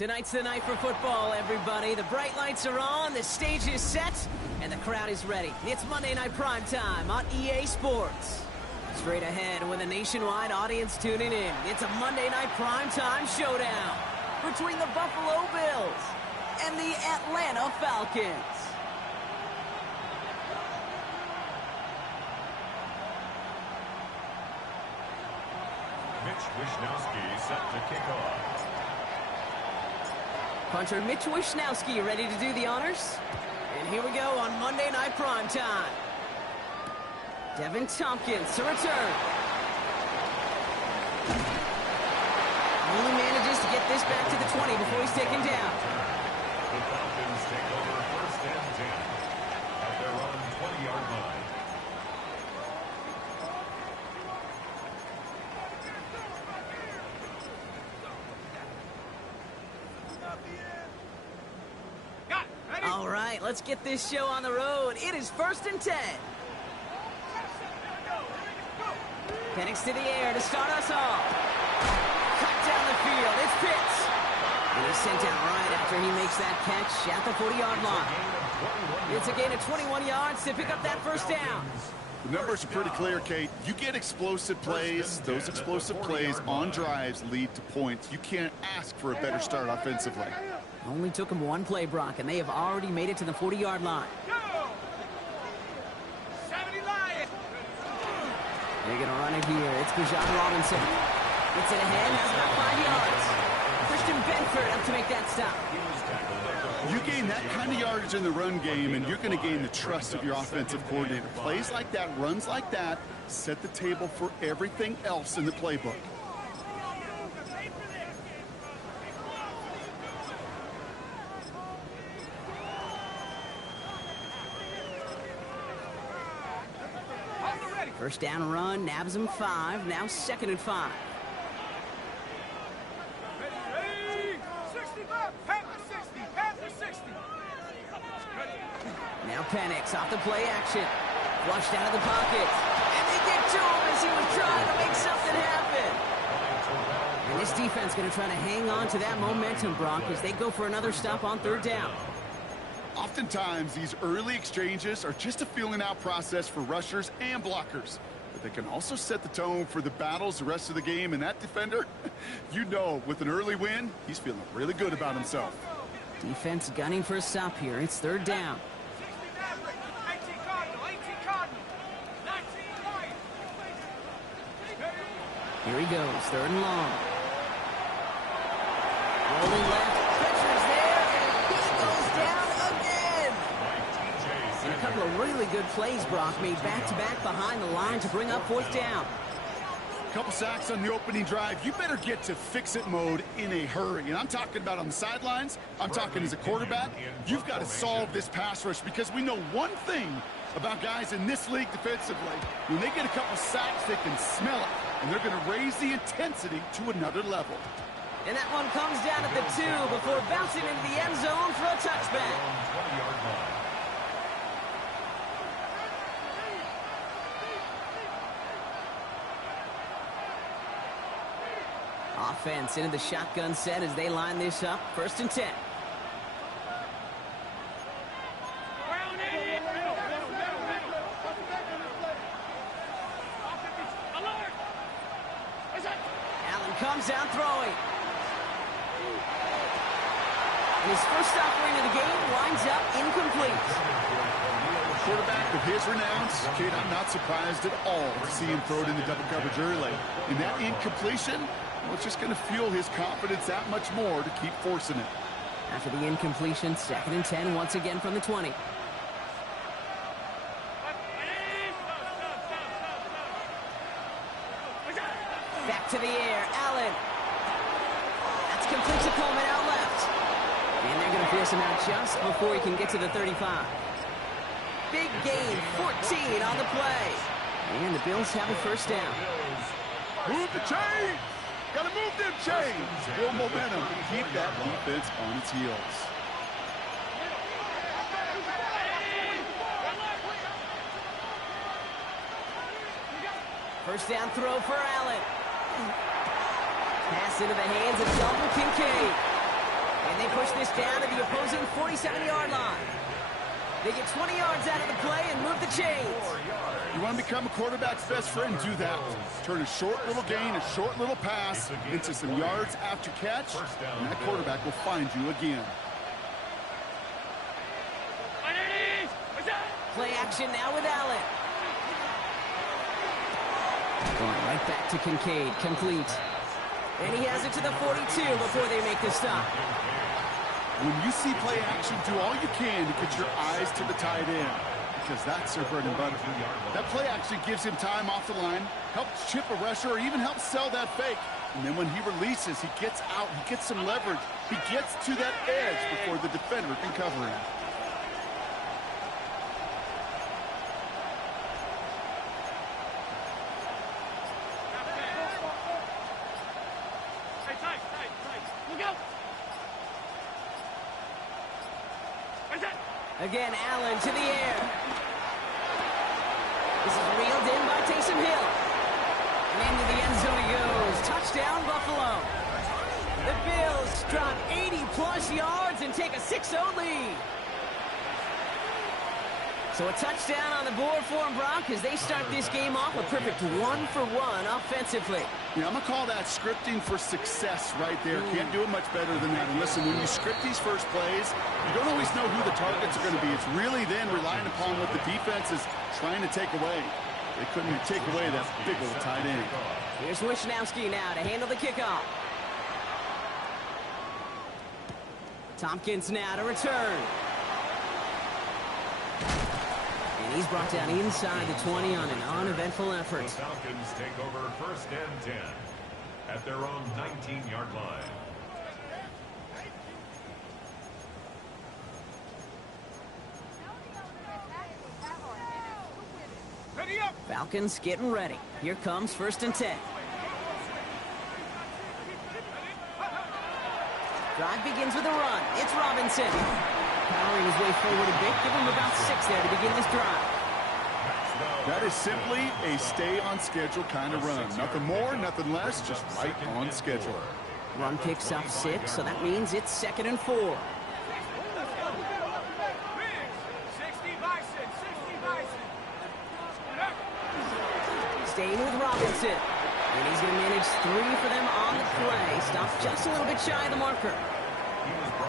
Tonight's the night for football, everybody. The bright lights are on, the stage is set, and the crowd is ready. It's Monday Night Prime Time on EA Sports. Straight ahead with a nationwide audience tuning in, it's a Monday Night Prime Time showdown between the Buffalo Bills and the Atlanta Falcons. Mitch Wishnowsky set to kick off. Punter Mitch Wishnowsky ready to do the honors. And here we go on Monday Night Prime Time. Devin Tompkins to return. Only manages to get this back to the 20 before he's taken down. The Falcons take over first and 10 at their own 20-yard line. All right, let's get this show on the road. It is first and 10. Penix to the air to start us off. Cut down the field. It's Pitts. And he's sent out right after he makes that catch at the 40-yard line. It's a gain of 21 yards to pick up that first down. The numbers are pretty clear, Kate. You get explosive plays. Those explosive plays on drives lead to points. You can't ask for a better start offensively. Only took him one play, Brock, and they have already made it to the 40-yard line. They're going to run it here. It's Bijan Robinson. Gets it ahead, has about 5 yards. Christian Benford up to make that stop. You gain that kind of yardage in the run game, and you're going to gain the trust of your offensive coordinator. Plays like that, runs like that, set the table for everything else in the playbook. First down run, nabs him 5, now second and 5. Now Penix off the play action. Flushed out of the pocket. And they get to him as he was trying to make something happen. And this defense going to try to hang on to that momentum, Brock, as they go for another stop on third down. Oftentimes, these early exchanges are just a feeling-out process for rushers and blockers. But they can also set the tone for the battles the rest of the game. And that defender, you know, with an early win, he's feeling really good about himself. Defense gunning for a stop here. It's third down. Here he goes, third and long. Rolling left, pressure's there, and he goes down again. And a couple of really good plays, Brock, made back-to-back behind the line to bring up fourth down. Couple sacks on the opening drive. You better get to fix-it mode in a hurry. And I'm talking about on the sidelines. I'm talking as a quarterback. You've got to solve this pass rush because we know one thing about guys in this league defensively. When they get a couple sacks, they can smell it. And they're going to raise the intensity to another level. And that one comes down at the 2 before bouncing into the end zone for a touchback. Offense into the shotgun set as they line this up. First and 10. Allen comes down throwing. And his first offering of the game winds up incomplete. Quarterback with his renounce, kid, I'm not surprised at all to see him throw it into double coverage early. And that incompletion, well, it's just going to fuel his confidence that much more to keep forcing it. After the incompletion, second and 10 once again from the 20. Back to the air, Allen. That's complete to Coleman out left. And they're going to force him out just before he can get to the 35. Big gain, 14 on the play. And the Bills have a first down. Move the chains! Got to move them chains! Build momentum. Keep that defense on its heels. First down throw for Allen. Pass into the hands of Dalton Kincaid. And they push this down to the opposing 47-yard line. They get 20 yards out of the play and move the chains. You want to become a quarterback's best friend, do that. Turn a short little gain, a short little pass into some yards after catch, and that quarterback will find you again. Play action now with Allen. Going right back to Kincaid, complete. And he has it to the 42 before they make the stop. When you see play action, do all you can to get your eyes to the tight end, because that's their bread and butter. That play action gives him time off the line, helps chip a rusher, or even helps sell that fake. And then when he releases, he gets out, he gets some leverage. He gets to that edge before the defender can cover him. Again, Allen to the air. This is reeled in by Taysom Hill. And into the end zone he goes. Touchdown, Buffalo. The Bills drop 80-plus yards and take a 6-0 lead. So a touchdown on the board for them, Brock, as they start this game off a perfect 1-for-1 offensively. Yeah, I'm going to call that scripting for success right there. Can't do it much better than that. And listen, when you script these first plays, you don't always know who the targets are going to be. It's really then relying upon what the defense is trying to take away. They couldn't take away that big old tight end. Here's Wishnowski now to handle the kickoff. Tompkins now to return. And he's brought down inside the 20 on an uneventful effort. The Falcons take over 1st and 10 at their own 19-yard line. Falcons getting ready. Here comes 1st and 10. Drive begins with a run. It's Robinson. Powering his way forward a bit. Give him about 6 there to begin this drive. That is simply a stay-on-schedule kind of run. Nothing more, nothing less, just right on schedule. Run picks up 6, so that means it's 2nd and 4. Staying with Robinson. And he's going to manage 3 for them on the play. Stops just a little bit shy of the marker.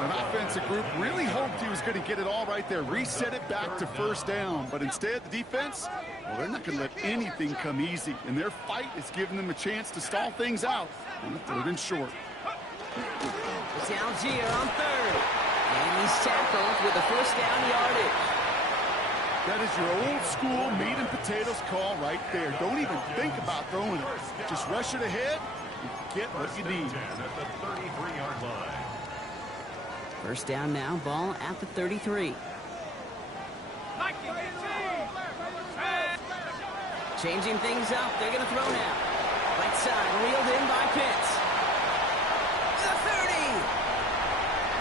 An offensive group really hoped he was going to get it all right there, reset it back to 1st down. But instead, the defense, well, they're not going to let anything come easy. And their fight is giving them a chance to stall things out on the 3rd and short. It's Algier on 3rd. And he's tackled with a 1st down yardage. That is your old school meat and potatoes call right there. Don't even think about throwing it. Just rush it ahead and get what you need. At the 33-yard line. 1st down now, ball at the 33. Changing things up, they're going to throw now. Right side, reeled in by Pitts. The 30.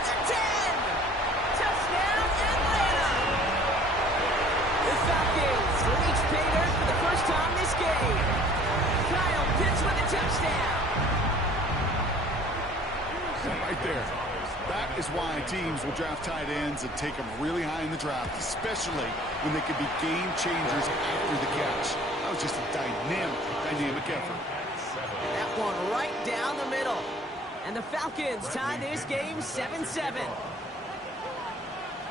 The 10. Touchdown, Atlanta. The Falcons reach pay dirt for the first time this game. Kyle Pitts with a touchdown. Right there. That is why teams will draft tight ends and take them really high in the draft, especially when they could be game changers after the catch. That was just a dynamic effort. That one right down the middle. And the Falcons tie this game 7-7.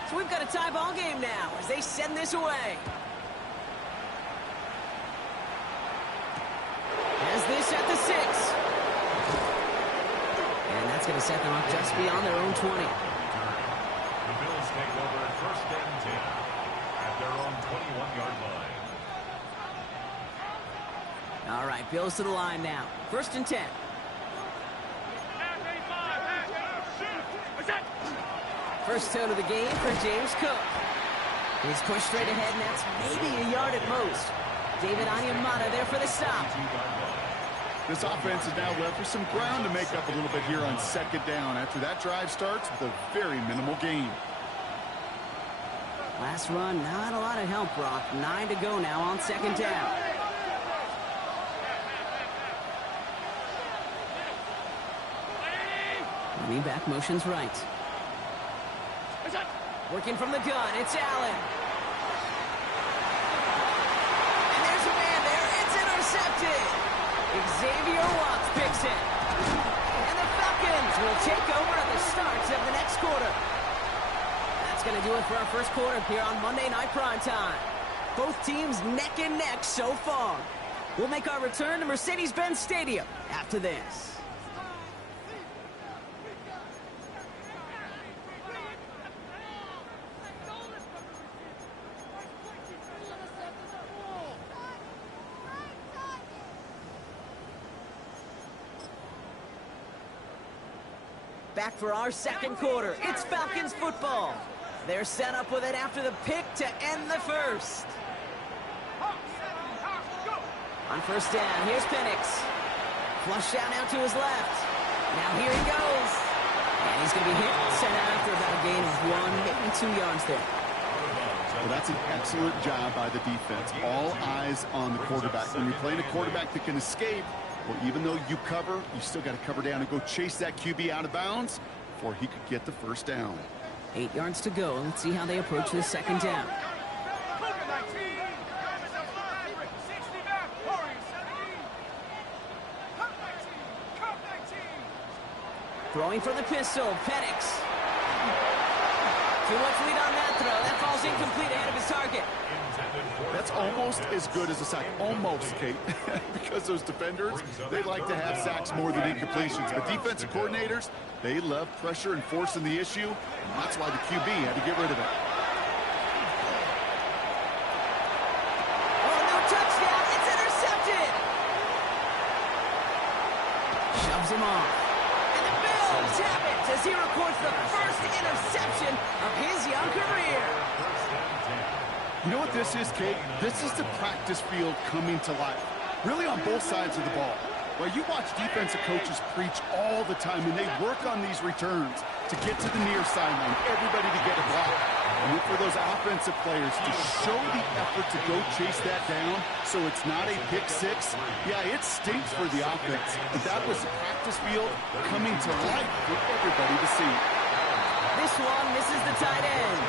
So we've got a tie ball game now as they send this away. Has this at the 6. And that's going to set them up just beyond their own 20. The Bills take over 1st and 10 at their own 21-yard line. All right, Bills to the line now. 1st and 10. First tone of the game for James Cook. He's pushed straight ahead, and that's maybe a yard at most. David Onyemata there for the stop. This offense is now left with some ground to make up a little bit here on 2nd down after that drive starts with a very minimal gain. Last run, not a lot of help, Brock. 9 to go now on 2nd down. Running back motions right. Working from the gun, it's Allen. And there's a man there. It's intercepted. Xavier Watts picks it. And the Falcons will take over at the start of the next quarter. That's going to do it for our first quarter here on Monday Night Primetime. Both teams neck and neck so far. We'll make our return to Mercedes-Benz Stadium after this. Back for our second quarter. It's Falcons football. They're set up with it after the pick to end the first. On first down, here's Penix. Flush down out to his left. Now here he goes. And he's going to be hit and sent out after about a gain of 1, maybe 2 yards there. Well, that's an excellent job by the defense. All eyes on the quarterback. When you're playing a quarterback that can escape, well, even though you cover, you still got to cover down and go chase that QB out of bounds before he could get the first down. 8 yards to go. Let's see how they approach this second down. Throwing for the pistol, Penix. Too much lead on that throw. That falls incomplete ahead of his target. That's almost as good as a sack. Almost, Kate. Because those defenders, they like to have sacks more than incompletions. But defensive coordinators, they love pressure and forcing the issue. And that's why the QB had to get rid of it. Oh, no touchdown. It's intercepted. Shoves him off. And the Bills have it as he records the first interception of his young career. You know what this is, Kate? This is the practice field coming to life. Really on both sides of the ball. Well, you watch defensive coaches preach all the time, and they work on these returns to get to the near sideline, everybody to get a block. And look for those offensive players to show the effort to go chase that down so it's not a pick six. Yeah, it stinks for the offense, but that was the practice field coming to life for everybody to see. This one misses the tight end.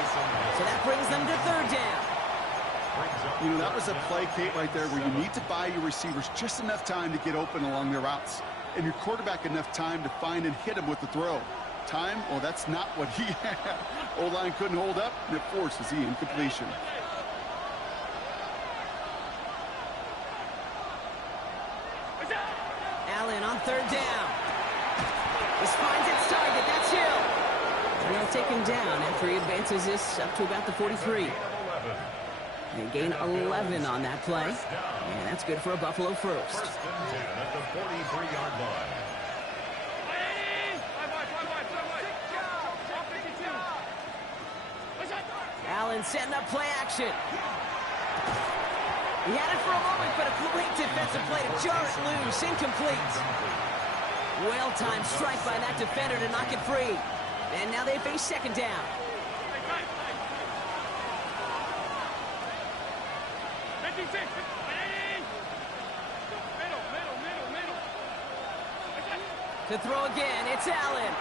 So that brings them to third down. You know, that was a play, Kate, right there where you need to buy your receivers just enough time to get open along their routes. And your quarterback enough time to find and hit him with the throw. Time? Well, that's not what he had. O-line couldn't hold up, and it forces the incompletion. Allen on third down. This finds its target. That's Hill. And they'll take him down after he advances this up to about the 43. They gain 11 on that play. And that's good for a Buffalo first. First and 10 at the 43-yard line. Allen setting up play action. He had it for a moment, but a great defensive play to jar it loose. Incomplete. Well-timed strike by that defender to knock it free. And now they face second down. To throw again, it's Allen.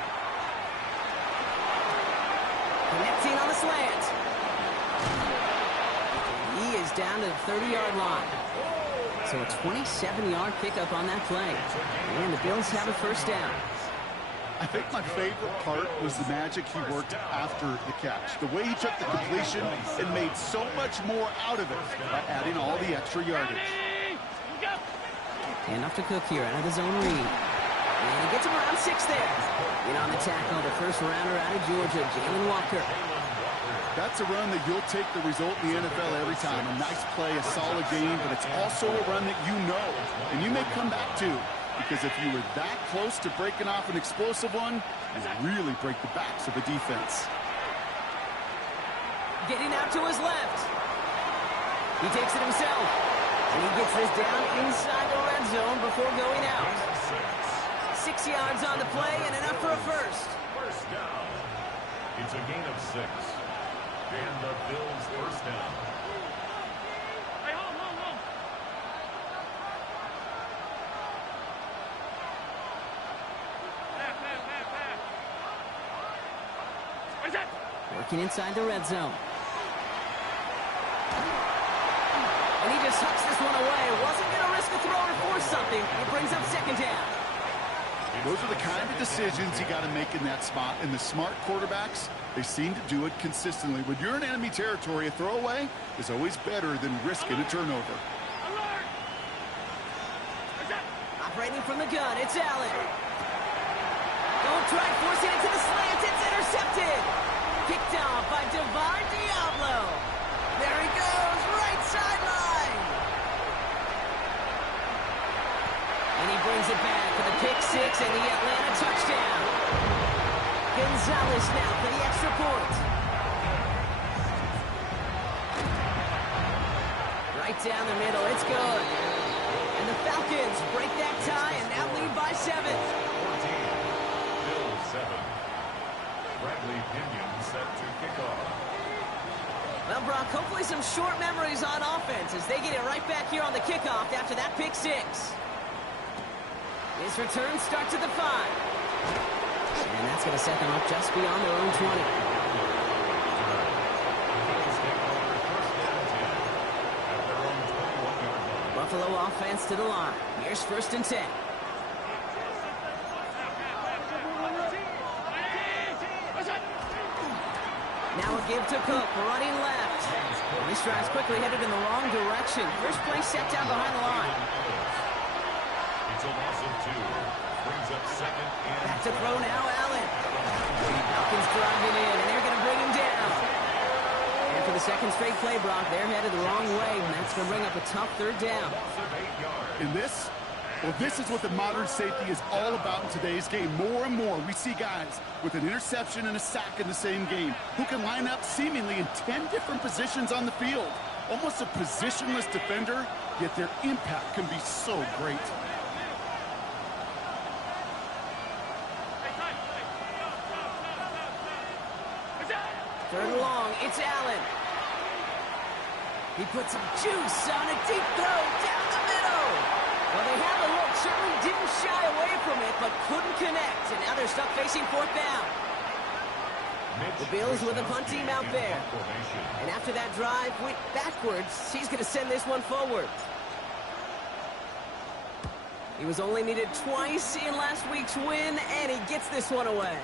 Connecting on the slant. He is down to the 30-yard line. So a 27-yard pickup on that play. And the Bills have a first down. I think my favorite part was the magic he worked after the catch. The way he took the completion and made so much more out of it by adding all the extra yardage. Enough to Cook here out of the zone read. And he gets him around 6 there. In on the tackle, the first rounder out of Georgia, Jalen Walker. That's a run that you'll take the result in the NFL every time. A nice play, a solid game, but it's also a run that you know and you may come back to. Because if you were that close to breaking off an explosive one, you really break the backs of the defense. Getting out to his left. He takes it himself. And he gets this down inside the red zone before going out. 6 yards on the play and enough for a first. First down. It's a gain of 6. And the Bills first down. Hey, hold. Pass. Where's that? Working inside the red zone. And he just hucks this one away. Wasn't going to risk a throw or force something. It brings up second down. Those are the kind of decisions you got to make in that spot. And the smart quarterbacks, they seem to do it consistently. When you're in enemy territory, a throwaway is always better than risking a turnover. Operating from the gun, it's Allen. Don't try forcing it to the slant. It's intercepted. Picked off by Devon Diablo. There he goes, right sideline. And he brings it back for the pick six and the Atlanta touchdown. Gonzalez now for the extra point. Right down the middle, it's good. And the Falcons break that tie and now lead by 7. 14, Bills 7. Bradley Pinion set to kick off. Well, Brock, hopefully some short memories on offense as they get it right back here on the kickoff after that pick six. His return starts at the 5. And that's going to set them up just beyond their own 20. Buffalo offense to the line. Here's 1st and 10. Now a give to Cook, running left. These drives quickly headed in the wrong direction. First play set down behind the line. It's a loss of 2. Brings up 2nd and Back to throw now, Allen. Falcons driving in, and they're going to bring him down. And for the second straight play, Brock, they're headed the wrong way, and that's going to bring up a tough 3rd down. In this, well, this is what the modern safety is all about in today's game. More and more, we see guys with an interception and a sack in the same game who can line up seemingly in 10 different positions on the field. Almost a positionless defender, yet their impact can be so great. Third and long, it's Allen. He puts some juice on a deep throw down the middle. Well, they had the look, certainly didn't shy away from it, but couldn't connect. And now they're stuck facing 4th down. The Bills with a punt team out there. And after that drive went backwards, he's going to send this one forward. He was only needed twice in last week's win, and he gets this one away.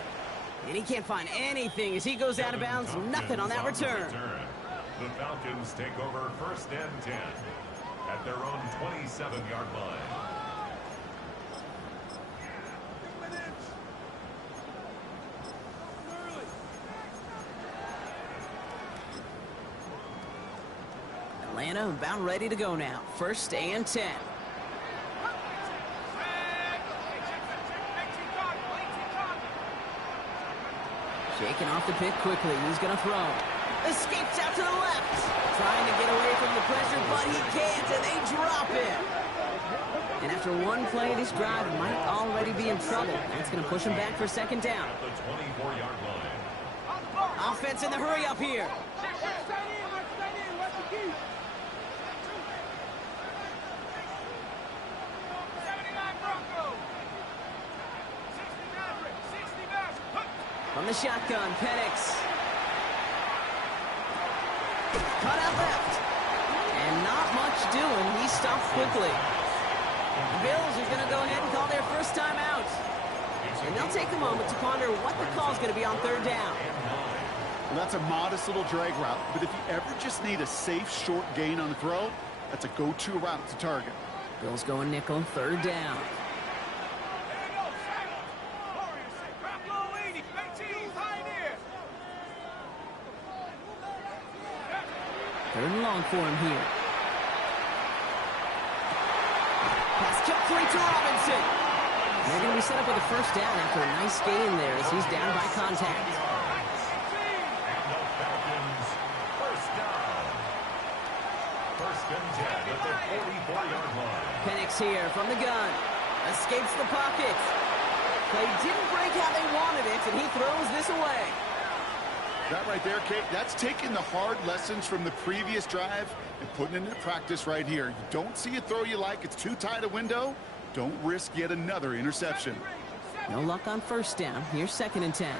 And he can't find anything as he goes out of bounds. Nothing on that return. The Falcons take over 1st and 10 at their own 27-yard line. Atlanta about ready to go now. 1st and 10. Shaking off the pick quickly. He's going to throw. Escapes out to the left. Trying to get away from the pressure, but he can't, and they drop it. And after one play, this drive might already be in trouble. That's going to push him back for 2nd down. At the 24-yard line. Offense in the hurry up here. From the shotgun, Penix. Cut out left. And not much doing. He stopped quickly. The Bills are going to go ahead and call their first time out. And they'll take a moment to ponder what the call is going to be on 3rd down. Well, that's a modest little drag route, but if you ever just need a safe short gain on the throw, that's a go-to route to target. Bills going nickel, 3rd down. 3rd and long for him here. Pass complete to Robinson. They're going to be set up with a 1st down after a nice gain there as he's down by contact. And the Falcons, 1st down. 1st and 10 at the 44-yard line. Penix here from the gun. Escapes the pocket. Play didn't break how they wanted it, and he throws this away. That right there, Kate, that's taking the hard lessons from the previous drive and putting it into practice right here. You don't see a throw you like, it's too tight a window, don't risk yet another interception. No luck on 1st down. Here's 2nd and 10.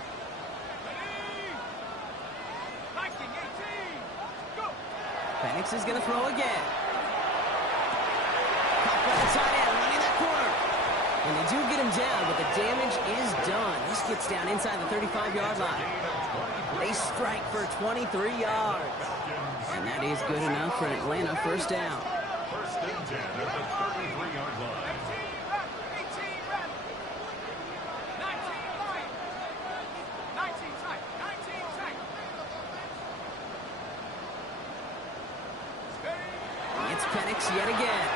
Penix is going to throw again. Caught by the tight end, running that corner. And they do get him down, but the damage is done. He gets down inside the 35-yard line. They strike for 23 yards. And that is good enough for an Atlanta first down. First and 10 at the 33-yard line. It's Penix yet again.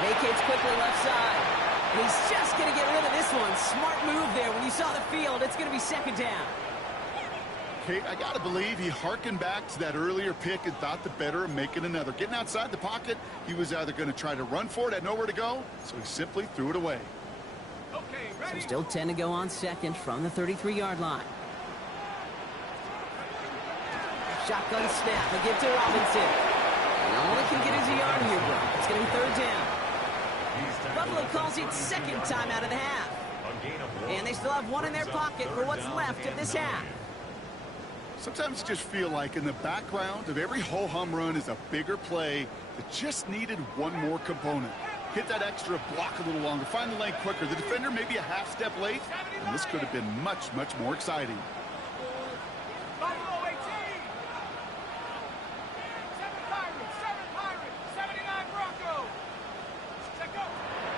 Vacates quickly left side. And he's just going to get rid of this one. Smart move there. When you saw the field, it's going to be second down. Kate, I got to believe he hearkened back to that earlier pick and thought the better of making another. Getting outside the pocket, he was either going to try to run for it, had nowhere to go, so he simply threw it away. So still 10 to go on second from the 33-yard line. Shotgun snap. He'll give to Robinson. And all he can get is a yard here, bro. It's going to be third down. Buffalo calls it second time out of the half. And they still have one in their pocket for what's left of this half. Sometimes you just feel like in the background of every ho-hum run is a bigger play that just needed one more component. Hit that extra block a little longer, find the lane quicker. The defender maybe a half step late, and this could have been much, much more exciting.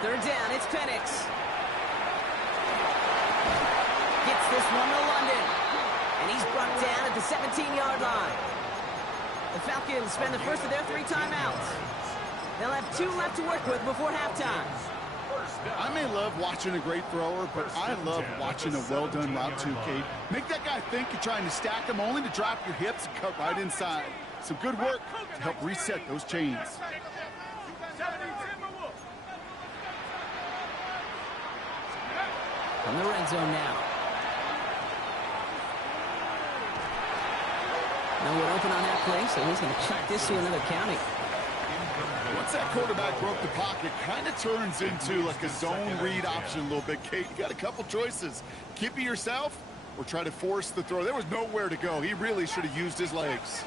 Third down, it's Penix. Gets this one to London. And he's brought down at the 17-yard line. The Falcons spend the first of their 3 timeouts. They'll have 2 left to work with before halftime. I may love watching a great thrower, but I love watching a well-done route too, Kate. Make that guy think you're trying to stack him only to drop your hips and cut right inside. Some good work to help reset those chains. From the red zone now. No one open on that play, so he's going to chuck this to another county. Once that quarterback broke the pocket, kind of turns into like a zone read option a little bit, Kate. You got a couple choices. Keep it yourself or try to force the throw. There was nowhere to go. He really should have used his legs.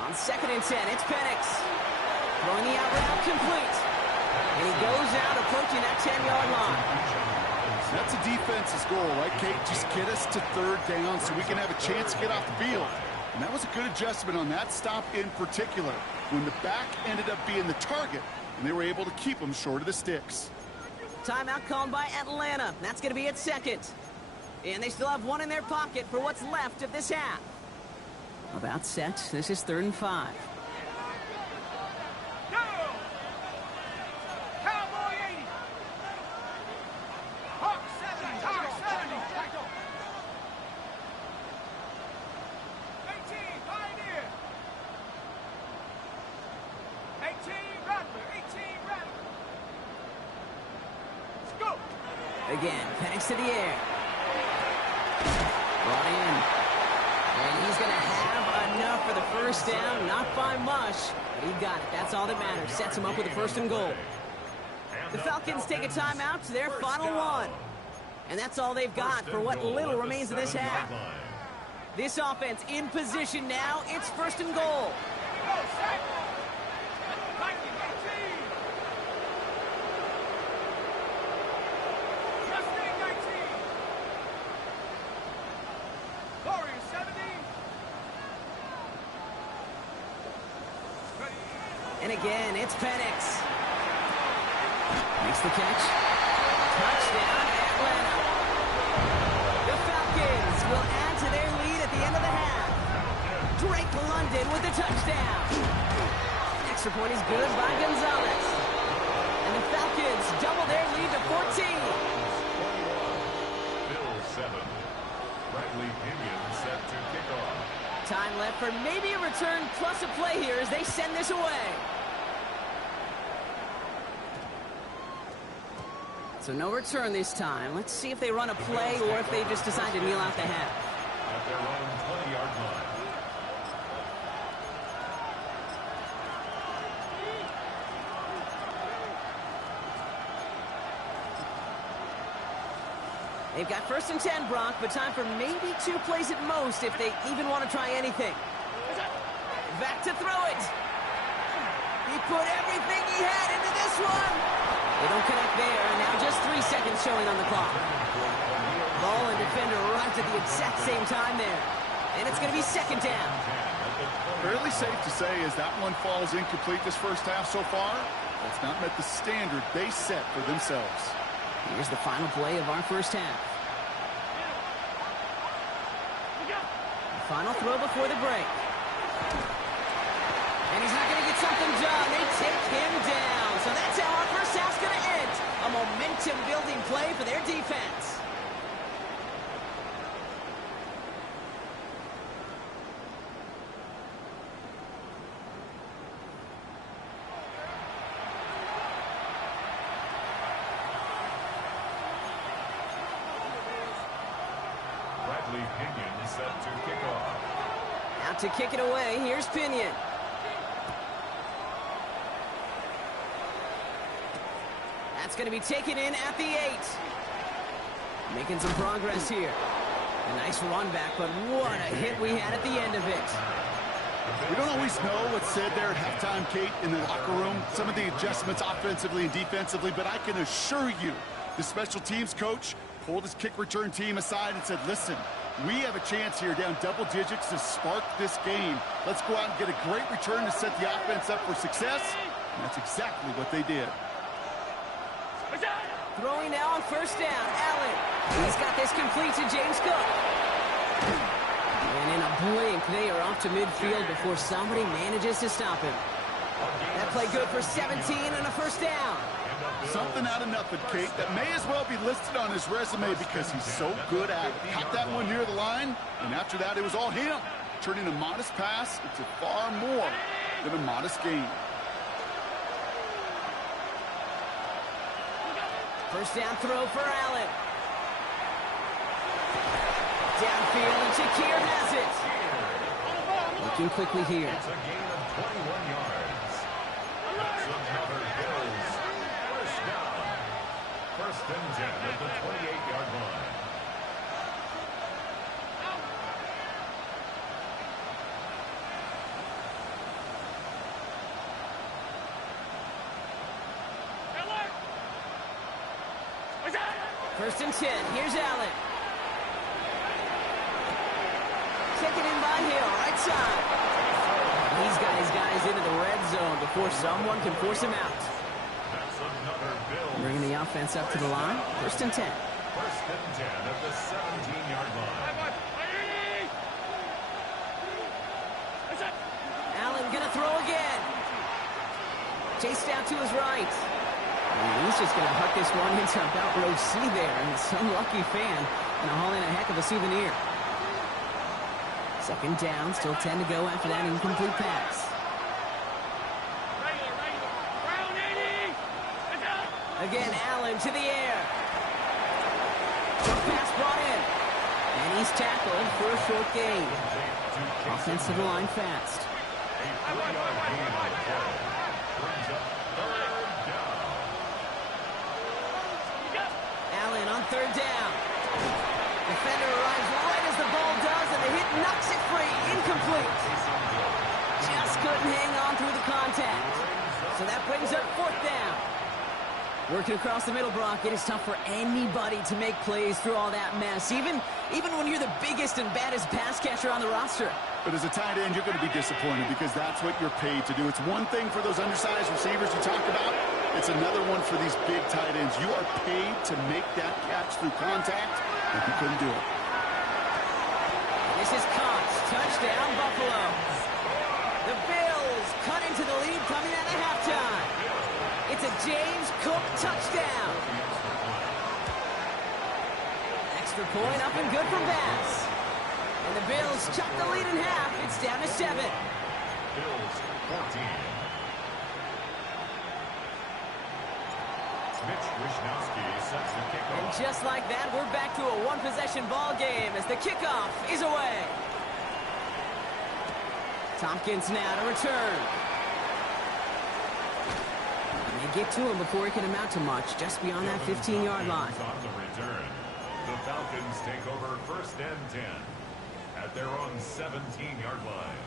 On second and 10, it's Penix. Throwing the out route complete. And he goes out approaching that 10-yard line. That's a defense's goal, right, Kate? Just get us to third down so we can have a chance to get off the field. And that was a good adjustment on that stop in particular, when the back ended up being the target, and they were able to keep him short of the sticks. Timeout called by Atlanta. That's going to be at second. And they still have one in their pocket for what's left of this half. About set. This is 3rd and 5. Again, Penix to the air. Brought in. And he's going to have enough for the first down. Not by much, but he got it. That's all that matters. Sets him up with a 1st and goal. The Falcons take a timeout to their final one. And that's all they've got for what little remains of this half. This offense in position now. It's 1st and goal. And again, it's Penix. Makes the catch. Touchdown, Atlanta. The Falcons will add to their lead at the end of the half. Drake London with the touchdown. Extra point is good by Gonzalez. And the Falcons double their lead to 14. Bill 7. Bradley Pinion set to kick off. Time left for maybe a return plus a play here as they send this away. So no return this time. Let's see if they run a play or if they just decide to kneel out the half. At their own 20-yard line. They've got 1st and 10, Brock, but time for maybe 2 plays at most if they even want to try anything. Back to throw it. He put everything he had into this one. They don't connect there, and now just 3 seconds showing on the clock. Ball and defender arrived at the exact same time there. And it's going to be 2nd down. Fairly safe to say as that one falls incomplete this first half so far, it's not met the standard they set for themselves. Here's the final play of our first half. The final throw before the break. And he's not going to get something done. They take him down. So that's how our first half's going to end. A momentum-building play for their defense. Pinion set to kick off. Out to kick it away, here's Pinion. That's going to be taken in at the 8. Making some progress here. A nice run back, but what a hit we had at the end of it. We don't always know what's said there at halftime, Kate, in the locker room. Some of the adjustments offensively and defensively, but I can assure you the special teams coach pulled his kick return team aside and said, listen, we have a chance here down double digits to spark this game. Let's go out and get a great return to set the offense up for success. And that's exactly what they did. Throwing now on 1st down, Allen. He's got this complete to James Cook. And in a blink, they are off to midfield before somebody manages to stop him. That play good for 17 and a 1st down. Something out of nothing, Kate, that may as well be listed on his resume because he's so good at it. Caught that one near the line, and after that, it was all him. Turning a modest pass into far more than a modest gain. 1st down throw for Allen. Downfield, and Shakir has it. Looking quickly here. It's a gain of 21 yards. That's another Bills first down. 1st and 10 at the 28-yard line. First and 10. Here's Allen. Taken in by Hill, right side. He's got his guys into the red zone before someone can force him out. That's another Bills. Bringing the offense up to the line. 1st and 10. 1st and 10 at the 17-yard line. Allen gonna throw again. Chased out to his right. And he's just gonna huck this one into about row C there, and some lucky fan gonna haul in a heck of a souvenir. 2nd down, still 10 to go after that incomplete pass. Again, Allen to the air. Jump pass brought in. And he's tackled for a short gain. Offensive line fast. Allen on 3rd down. Defender arrives right as the ball does, and the hit knocks it free. Incomplete. Just couldn't hang on through the contact. So that brings up 4th down. Working across the middle, Brock, it is tough for anybody to make plays through all that mess, even when you're the biggest and baddest pass catcher on the roster. But as a tight end, you're going to be disappointed because that's what you're paid to do. It's one thing for those undersized receivers you talk about. It's another one for these big tight ends. You are paid to make that catch through contact, and you couldn't do it. This is Cox. Touchdown, Buffalo. The Bills cut into the lead coming out of halftime. It's a James Cook touchdown. Extra point up and good from Bass. And the Bills chop the lead in half. It's down to 7. Bills 14. Mitch Wishnowsky sets the kickoff. And just like that, we're back to a one-possession ball game as the kickoff is away. Tompkins now to return. And they get to him before he can amount to much, just beyond that 15-yard line. On the return, the Falcons take over 1st and 10 at their own 17-yard line.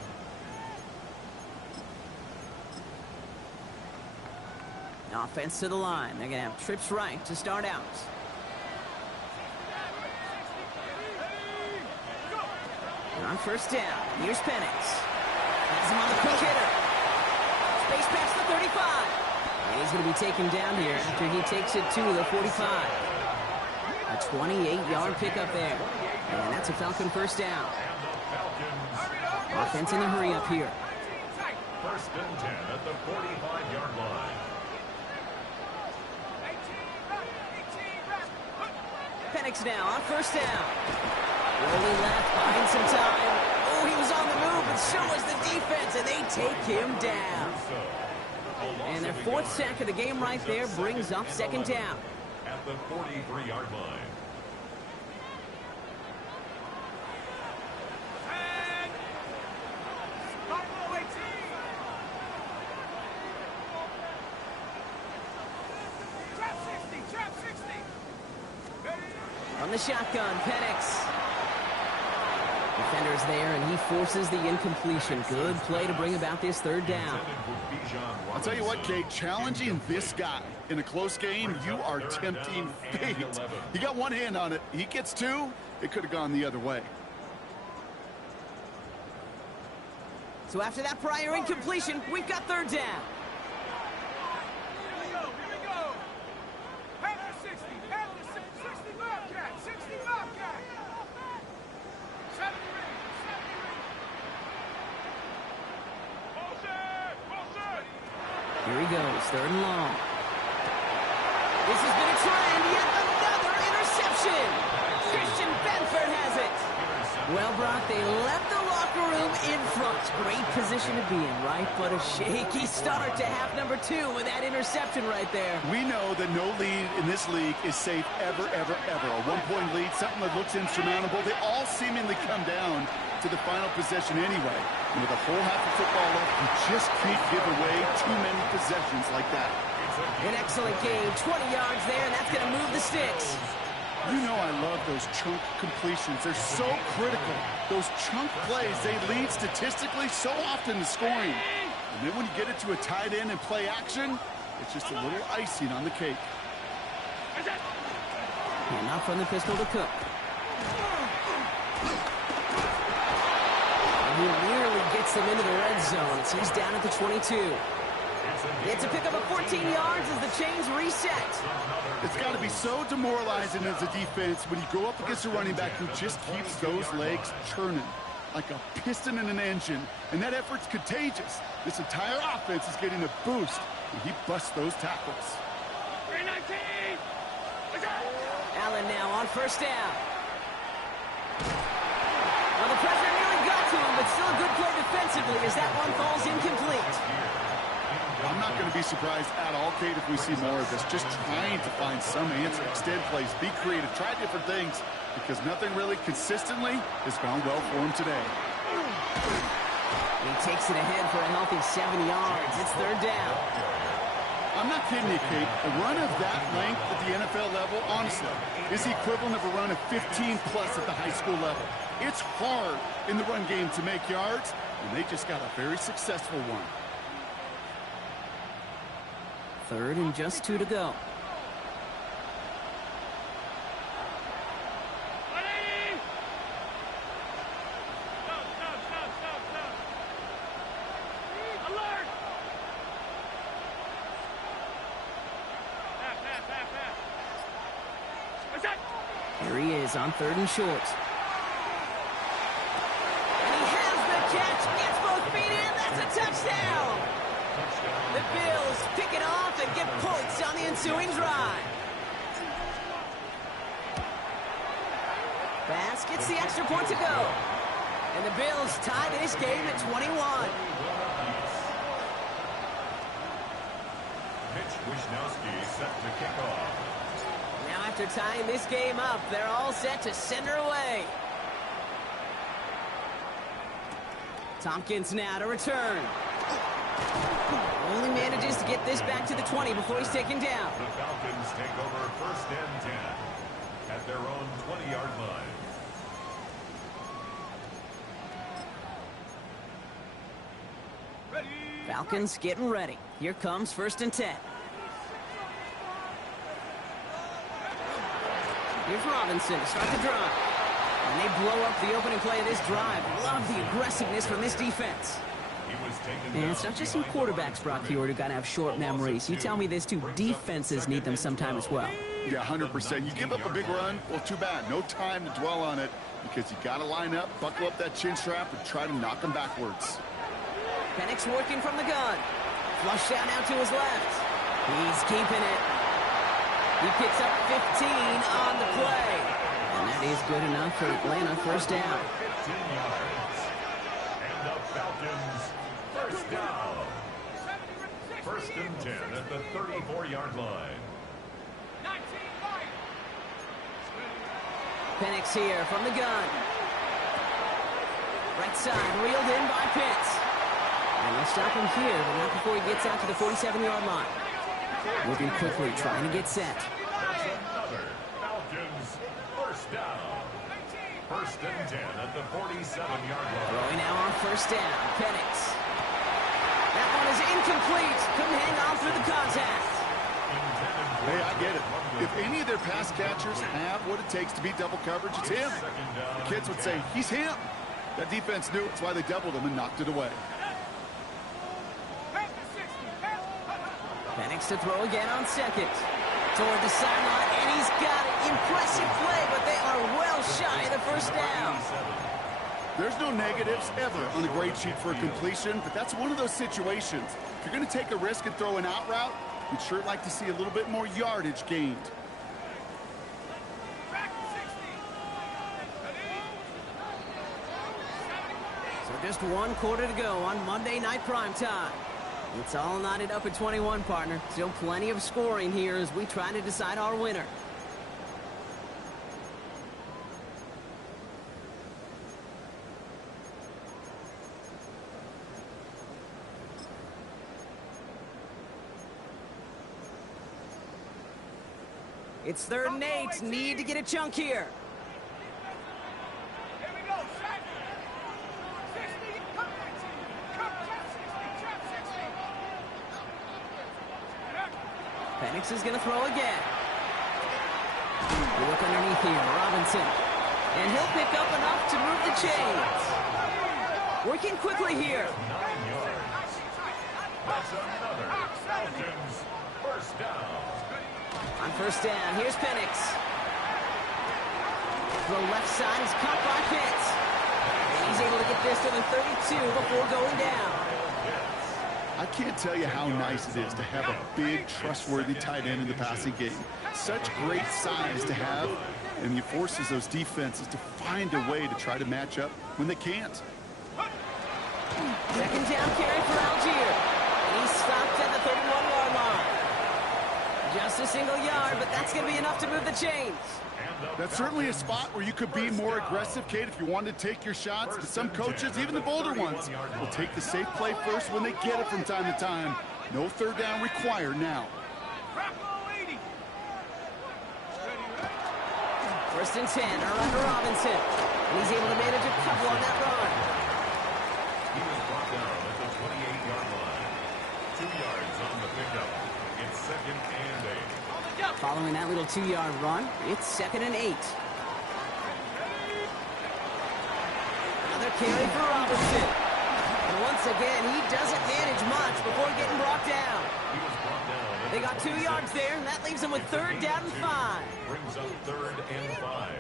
Offense to the line. They're going to have trips right to start out. On 1st down, here's Penix. Has him on the quick hitter. Space past the 35. And he's going to be taken down here after he takes it to the 45. A 28-yard pickup there. And that's a Falcon 1st down. Offense in the hurry up here. 1st and 10 at the 45-yard line. Penix now on 1st down. Rolling left, buying some time. Oh, he was on the move, but so was the defense, and they take him down. And their 4th sack of the game right there brings up 2nd down. At the 43-yard line. On the shotgun, Penix. Defender's there, and he forces the incompletion. Good play to bring about this 3rd down. I'll tell you what, Kate, challenging this guy in a close game, you are tempting fate. He got one hand on it. He gets 2. It could have gone the other way. So after that prior incompletion, we've got 3rd down. Here he goes, 3rd and long. This has been a trend, yet another interception. Christian Benford has it. Well, Brock, they left the locker room in front. Great position to be in, right? But a shaky start to half number 2 with that interception right there. We know that no lead in this league is safe ever, ever, ever. A 1-point lead, something that looks insurmountable. They all seemingly come down to the final possession anyway. And with a whole half of football left, you just can't give away too many possessions like that. An excellent game, 20 yards there, and that's going to move the sticks. You know I love those chunk completions. They're so critical. Those chunk plays, they lead statistically so often to scoring. And then when you get it to a tight end and play action, it's just a little icing on the cake. And not from the pistol to Cook. He nearly gets them into the red zone as he's down at the 22. It's a pickup of 14 yards as the chains reset. It's got to be so demoralizing as a defense when you go up against a running back who just keeps those legs churning like a piston in an engine, and that effort's contagious. This entire offense is getting a boost, and he busts those tackles. 319! Allen now on 1st down. Well, the pressure nearly got to him, but still a good play defensively as that one falls incomplete. I'm not going to be surprised at all, Kate, if we see more of this. Just trying to find some answer. Extend plays, be creative, try different things, because nothing really consistently has gone well for him today. He takes it ahead for a healthy 7 yards. It's 3rd down. I'm not kidding you, Kate. A run of that length at the NFL level, honestly, is the equivalent of a run of 15-plus at the high school level. It's hard in the run game to make yards, and they just got a very successful one. 3rd and just 2 to go. Alert! Here he is on 3rd and short. And he has the catch, gets both feet in, that's a touchdown! The Bills pick it off and get points on the ensuing drive. Bass gets the extra point to go. And the Bills tie this game at 21. Mitch Wisnowski set to kick off. Now after tying this game up, they're all set to send her away. Tompkins now to return. Only manages to get this back to the 20 before he's taken down. The Falcons take over 1st and 10 at their own 20-yard line. Falcons getting ready. Here comes 1st and 10. Here's Robinson to start the drive. And they blow up the opening play of this drive. Love the aggressiveness from this defense. And it's not just some quarterbacks, Brock, here who got to have short memories. You tell me this too. Defenses need them sometime as well. Yeah, 100%. You give up a big run, well, too bad. No time to dwell on it because you got to line up, buckle up that chin strap, and try to knock them backwards. Penix working from the gun. Flush down out to his left. He's keeping it. He picks up 15 on the play. And that is good enough for Atlanta. 1st down. 15 yards. And the Falcons, 1st down. 1st and 10 at the 34-yard line. Penix here from the gun. Right side, reeled in by Pitts. And they'll stop him here, but not before he gets out to the 47-yard line. Moving quickly, trying to get set. That's another Falcons 1st down. 1st and 10 at the 47-yard line. Throwing now on 1st down, Penix. That one is incomplete. Couldn't hang on through the contact. Hey, I get it. If any of their pass catchers have what it takes to beat double coverage, it's him. The kids would say, he's him. That defense knew it's why they doubled him and knocked it away. Penix to throw again on 2nd. Toward the sideline, and he's got it. Impressive play, but they are well shy of the 1st down. There's no negatives ever on a grade sheet for a completion, but that's one of those situations. If you're going to take a risk and throw an out route, you'd sure like to see a little bit more yardage gained. So just 1 quarter to go on Monday Night Primetime. It's all knotted up at 21, partner. Still plenty of scoring here as we try to decide our winner. It's 3rd and 8. Need to get a chunk here. Penix is going to throw again. Look underneath here, Robinson. And he'll pick up enough to move the chains. Working quickly here. 9 yards. That's another Falcons 1st down. On 1st down, here's Penix. The left side is caught by Pitts. And he's able to get this to the 32 before going down. I can't tell you how nice it is to have a big, trustworthy tight end in the passing game. Such great size to have, and it forces those defenses to find a way to try to match up when they can't. 2nd down carry for Algier. And he's stopped at the 31-yard line. Just a single yard, but that's going to be enough to move the chains. That's certainly a spot where you could be more aggressive, Kate, if you wanted to take your shots. But some coaches, even the bolder ones, will take the safe play first when they get it from time to time. No 3rd down required now. 1st and 10 are under Robinson. And he's able to manage a couple on that run. He was brought down at the 28-yard line. 2 yards on the pickup. It's 2nd and 8. Following that little 2-yard run, it's 2nd and 8. Another carry for Robinson. And once again, he doesn't manage much before getting brought down. He was brought down. They got 2 yards there, and that leaves them with 3rd down and 5. Brings up 3rd and 5.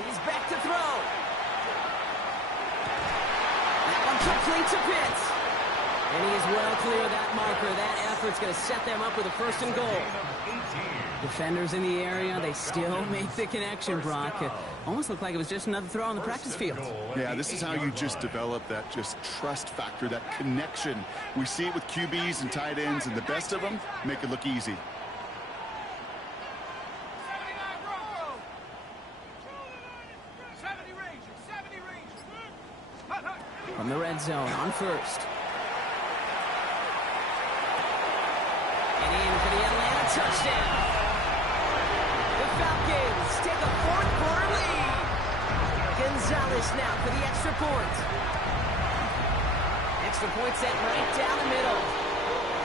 He's back to throw. That one complete to Pitts. And he is well clear of that marker. That effort's going to set them up with a first and goal. Defenders in the area, they still make the connection, Brock. It almost looked like it was just another throw on the practice field. Yeah, this is how you just develop that just trust factor, that connection. We see it with QBs and tight ends, and the best of them make it look easy. From the red zone on first. And in for the Atlanta touchdown. The Falcons take a fourth-quarter lead. Gonzalez now for the extra point. Extra point set right down the middle.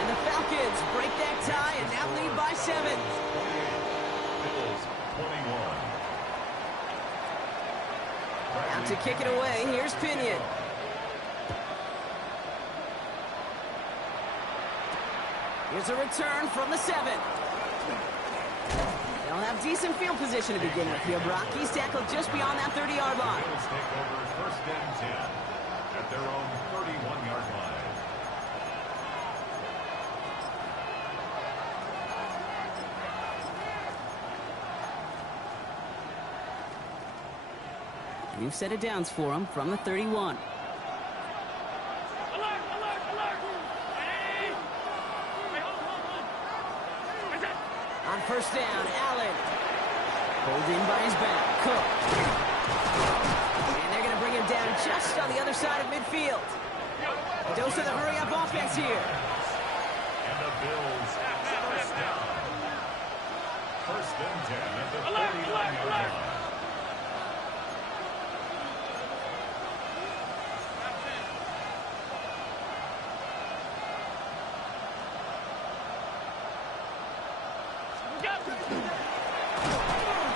And the Falcons break that tie and now lead by 7. Bills 21. Out to kick it away, here's Pinion. Here's a return from the 7. They'll have decent field position to begin with here, Brock. He's tackled just beyond that 30-yard line. Bills take over first and 10 at their own 31-yard line. New set of downs for him from the 31. On first down, Allen. Pulled in by his back. Cook. And they're going to bring him down just on the other side of midfield. A dose of the hurry-up offense here. And the Bills first down. First and 10 at the 39-yard line.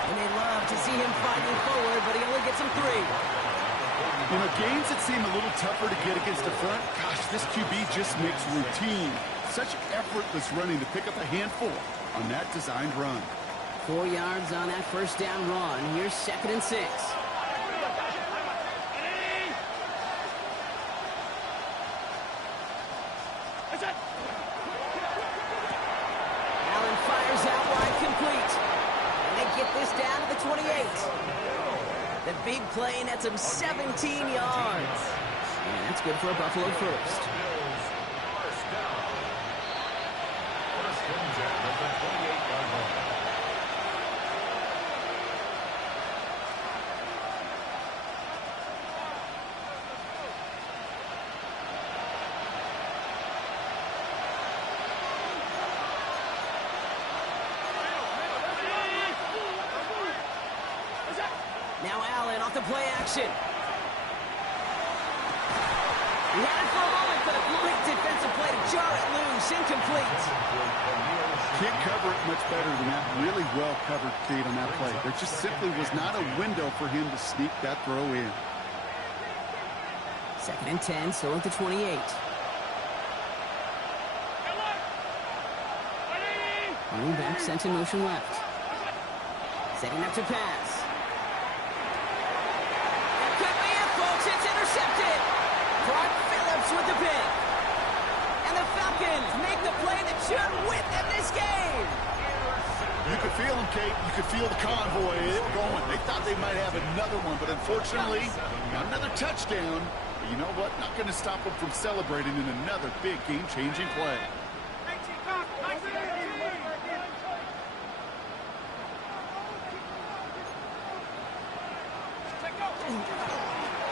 And they love to see him fighting forward, but he only gets him 3. You know, games that seem a little tougher to get against the front, gosh, this QB just makes routine. Such effortless running to pick up a handful on that designed run. 4 yards on that first down run. Here's 2nd and 6. Allen fires out wide, complete. And they get this down to the 28. The big play nets him 17 yards. And that's good for a Buffalo first. Bills first down. First and 10 at the 28-yard line. Now Allen off the play action. He had it for a moment, but a great defensive play to jar it loose. Incomplete. Can't cover it much better than that. Really well covered, Kate, on that play. There just simply was not a window for him to sneak that throw in. 2nd and 10, still at the 28. Running back sent in motion left. Setting up to pass. It could be it, folks. It's intercepted. Clark Phillips with the pick. And the Falcons make the play that should win them this game. You could feel them, Kate. You could feel the convoy going. They thought they might have another one, but unfortunately, another touchdown. But you know what? Not going to stop them from celebrating in another big game-changing play.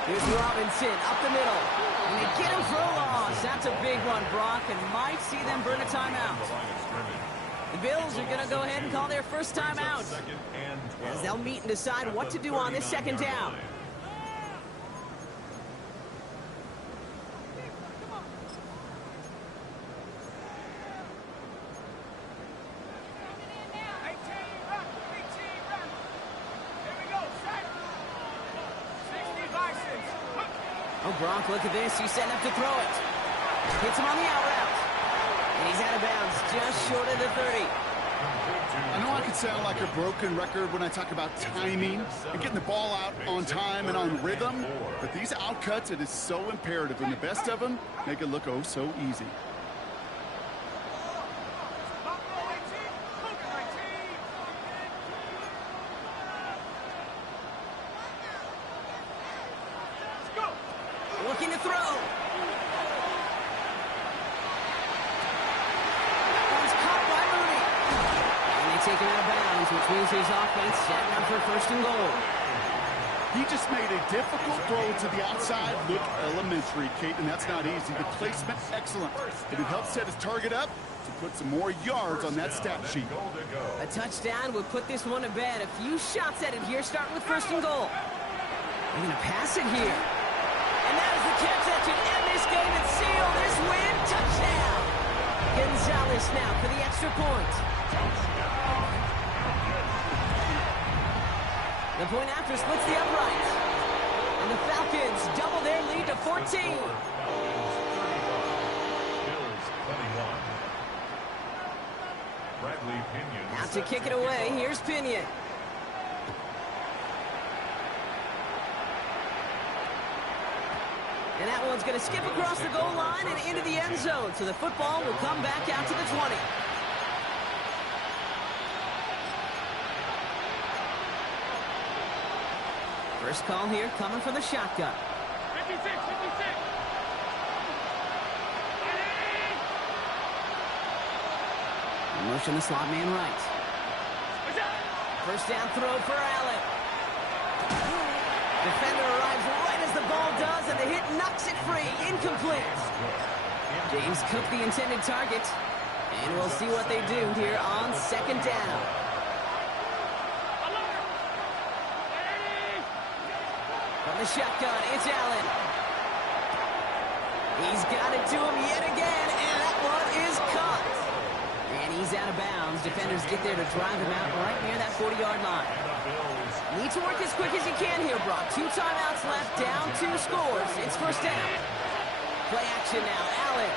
Here's Robinson up the middle. And they get him for a loss. That's a big one, Brock, and might see them burn a timeout. The Bills are going to go ahead and call their first timeout, as they'll meet and decide what to do on this 2nd down. Oh, Gronk, look at this. He's setting up to throw it. Hits him on the out route. And he's out of bounds just short of the 30. I know I could sound like a broken record when I talk about timing and getting the ball out on time and on rhythm, but these outcuts, it is so imperative, and the best of them make it look oh so easy. Looking to throw. That one's caught by Mooney. And they take him out of bounds, which means his offense setting up for first and goal. He just made a difficult throw to the outside look elementary, Kate, and that's not easy. The placement, excellent. And it helps set his target up to put some more yards on that stat sheet. A touchdown would put this one to bed. A few shots at it here, starting with first and goal. They're going to pass it here. And that is the catch that should end this game and seal this win. Touchdown! Gonzalez now for the extra point. The point after splits the uprights. And the Falcons double their lead to 14. Now to kick it away, here's Pinion. And that one's going to skip across the goal line and into the end zone. So the football will come back out to the 20. First call here coming from the shotgun. 56, 56. Motion the slot man right. First down throw for Allen. Defender arrives right as the ball does, and the hit knocks it free. Incomplete. James Cook the intended target. And we'll see what they do here on second down. From the shotgun, it's Allen. He's got it to him yet again, and that one is caught. And he's out of bounds. Defenders get there to drive him out right near that 40-yard line. Need to work as quick as you can here, Brock. 2 timeouts left, down 2 scores. It's first down. Play action now, Allen.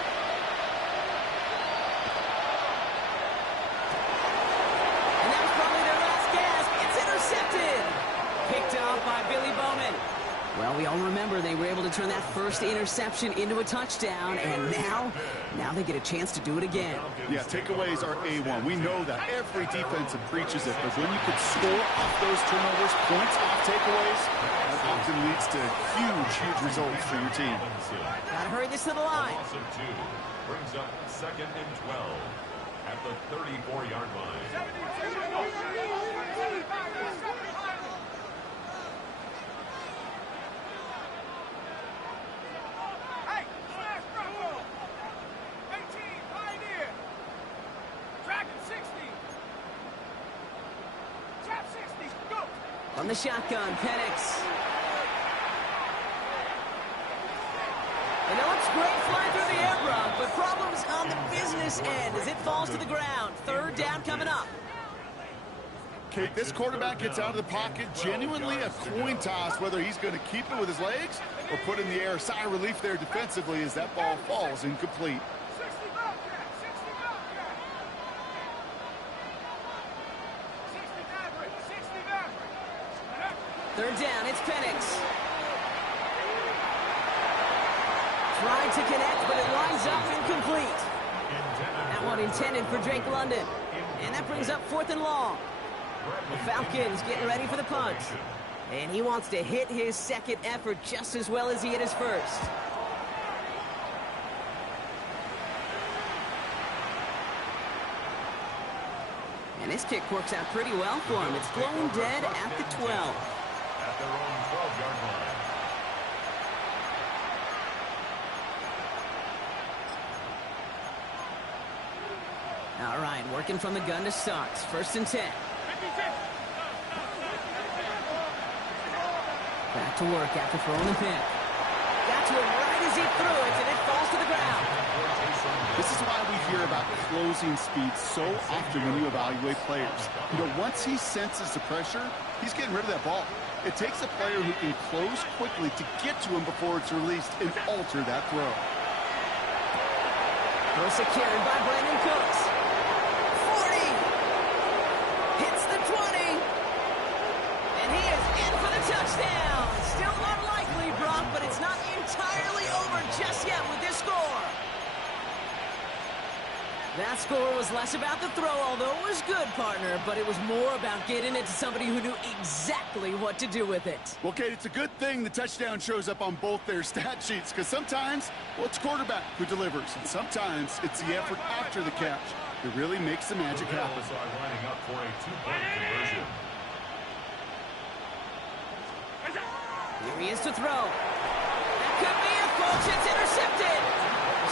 And that was probably their last gasp. It's intercepted. Picked off by Billy Bowman. Well, we all remember they were able to turn that first interception into a touchdown, and now they get a chance to do it again. Yeah, takeaways are A1. We know that. Every defensive preaches it, but when you can score off those turnovers, points off takeaways, that often leads to huge results for your team. Gotta hurry this to the line. Brings up second and 12 at the 34-yard line. On the shotgun, Penix. And it looks great flying through the air, Brock, but problems on the business end as it falls to the ground. Third down coming up. Kate, this quarterback gets out of the pocket, genuinely a coin toss whether he's going to keep it with his legs or put in the air. Sigh of relief there defensively as that ball falls incomplete. Third down, it's Penix. Tried to connect, but it lines up incomplete. That one intended for Drake London. And that brings up 4th and long. The Falcons getting ready for the punt. And he wants to hit his second effort just as well as he hit his first. And this kick works out pretty well for him. It's blown dead at the 12. At their own 12-yard line. All right, working from the gun to start. First and 10. Back to work after throwing the pick. Got to him right as he threw it, and it falls to the ground. This is why we hear about closing speed so often when you evaluate players. You know, once he senses the pressure, he's getting rid of that ball. It takes a player who can close quickly to get to him before it's released and alter that throw. Secured by Brandon Cooks. 40. touchdown! Still unlikely, Brock, but it's not entirely over just yet with this score. That score was less about the throw, although it was good, partner, but it was more about getting it to somebody who knew exactly what to do with it. Well, Kate, it's a good thing the touchdown shows up on both their stat sheets, because sometimes, well, it's quarterback who delivers, and sometimes it's the effort after the catch that really makes the magic happen. Bills are lining up for a two-point conversion. Here he is to throw. That could be a coach. It's intercepted.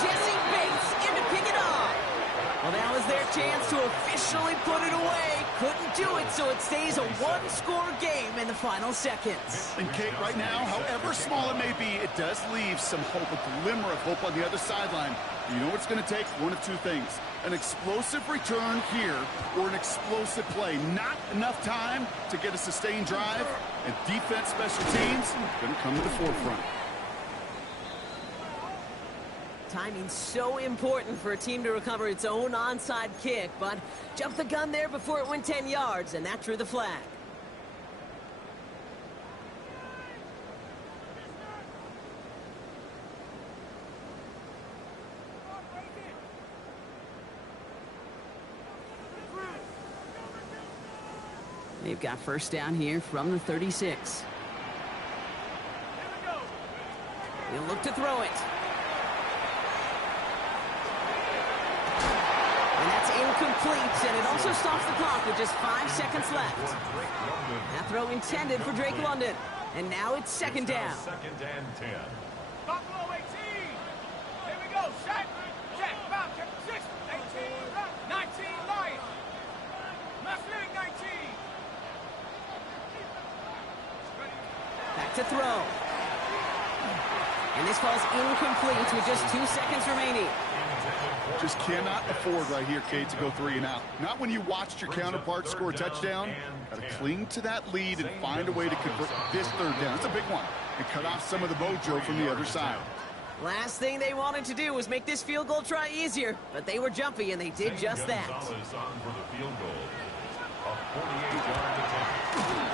Jesse Bates in to pick it off. Well, that was their chance to officially put it away. Couldn't do it, so it stays a one-score game in the final seconds. And Kate, right now, however small it may be, it does leave some hope, a glimmer of hope on the other sideline. You know what it's going to take? One of two things. An explosive return here or an explosive play. Not enough time to get a sustained drive, and defense, special teams going to come to the forefront. Timing's so important for a team to recover its own onside kick, but jumped the gun there before it went 10 yards, and that drew the flag. They've got first down here from the 36. He'll look to throw it. Incomplete, and it also stops the clock with just 5 seconds left. That throw intended for Drake London. And now it's second down. Second and 10. Buffalo 18. Here we go. Set. Check. Bob. Check. 6. 18. 19. Lions. Mustang 19. Back to throw. And this falls incomplete with just 2 seconds remaining. Just cannot afford right here, Kate, to go 3 and out. Not when you watched your counterpart score a touchdown. Got to cling to that lead and find a way to convert this third down. It's a big one. And cut off some of the mojo from the other side. Last thing they wanted to do was make this field goal try easier, but they were jumpy, and they did just that.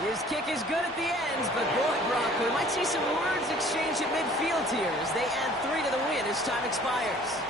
His kick is good at the ends, but boy, Brock, we might see some words exchanged at midfield here as they add 3 to the win as time expires.